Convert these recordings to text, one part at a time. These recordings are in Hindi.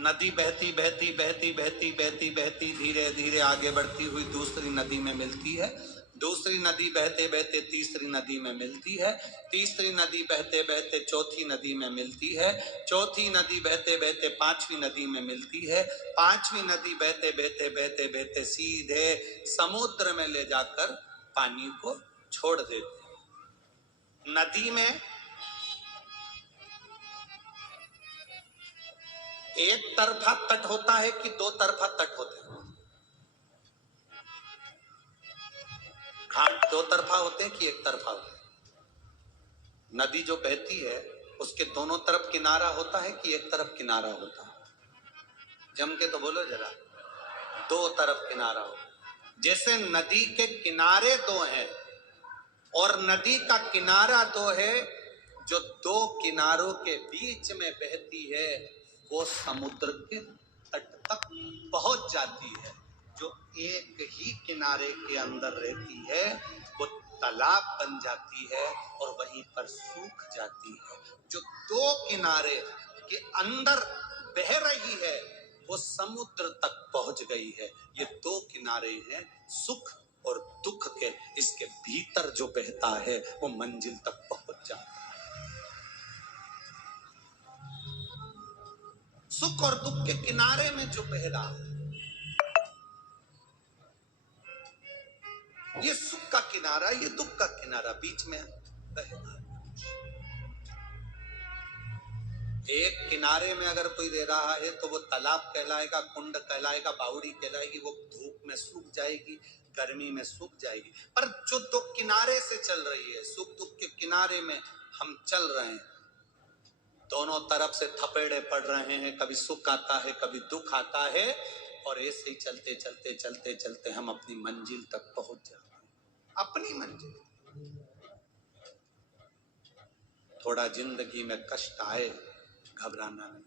नदी बहती बहती बहती बहती बहती बहती धीरे धीरे आगे बढ़ती हुई दूसरी नदी में मिलती है। दूसरी नदी बहते बहते तीसरी नदी में मिलती है। तीसरी नदी बहते बहते चौथी नदी में मिलती है। चौथी नदी बहते बहते पांचवी नदी में मिलती है। पांचवी नदी बहते बहते बहते बहते सीधे समुद्र में ले जाकर पानी को छोड़ देती है। नदी में एक तरफा तट होता है कि दो तरफा तट होते हैं? घाट दो तरफा होते हैं कि एक तरफा होते हैं? नदी जो बहती है उसके दोनों तरफ किनारा होता है कि एक तरफ किनारा होता है? जम के तो बोलो जरा। दो तरफ किनारा हो। जैसे नदी के किनारे दो हैं और नदी का किनारा दो है, जो दो किनारों के बीच में बहती है वो समुद्र के तट तक पहुंच जाती है। जो एक ही किनारे के अंदर रहती है वो तालाब बन जाती है और वहीं पर सूख जाती है। जो दो किनारे के अंदर बह रही है वो समुद्र तक पहुंच गई है। ये दो किनारे हैं सुख और दुख के। इसके भीतर जो बहता है वो मंजिल तक पहुंच जाता है। सुख और दुख के किनारे में जो बह रहा है, ये सुख का किनारा, ये दुख का किनारा, बीच में बहता है। एक किनारे में अगर कोई दे रहा है तो वो तालाब कहलाएगा, कुंड कहलाएगा, बावड़ी कहलाएगी। वो धूप में सूख जाएगी, गर्मी में सूख जाएगी। पर जो दो किनारे से चल रही है, सुख दुख के किनारे में हम चल रहे हैं, दोनों तरफ से थपेड़े पड़ रहे हैं, कभी सुख आता है कभी दुख आता है, और ऐसे ही चलते चलते चलते चलते हम अपनी मंजिल तक पहुंच जाते हैं। अपनी मंजिल। थोड़ा जिंदगी में कष्ट आए, घबराना नहीं,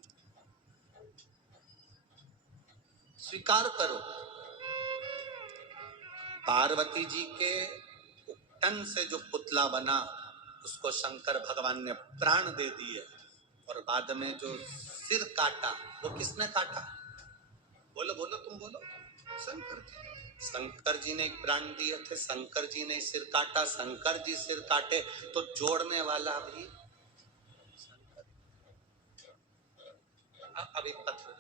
स्वीकार करो। पार्वती जी के उपटन से जो पुतला बना उसको शंकर भगवान ने प्राण दे दिए, और बाद में जो सिर काटा वो किसने काटा? बोलो बोलो, तुम बोलो। शंकर जी। शंकर जी ने प्राण दिए थे, शंकर जी ने सिर काटा। शंकर जी सिर काटे तो जोड़ने वाला भी शंकर। अब एक पत्र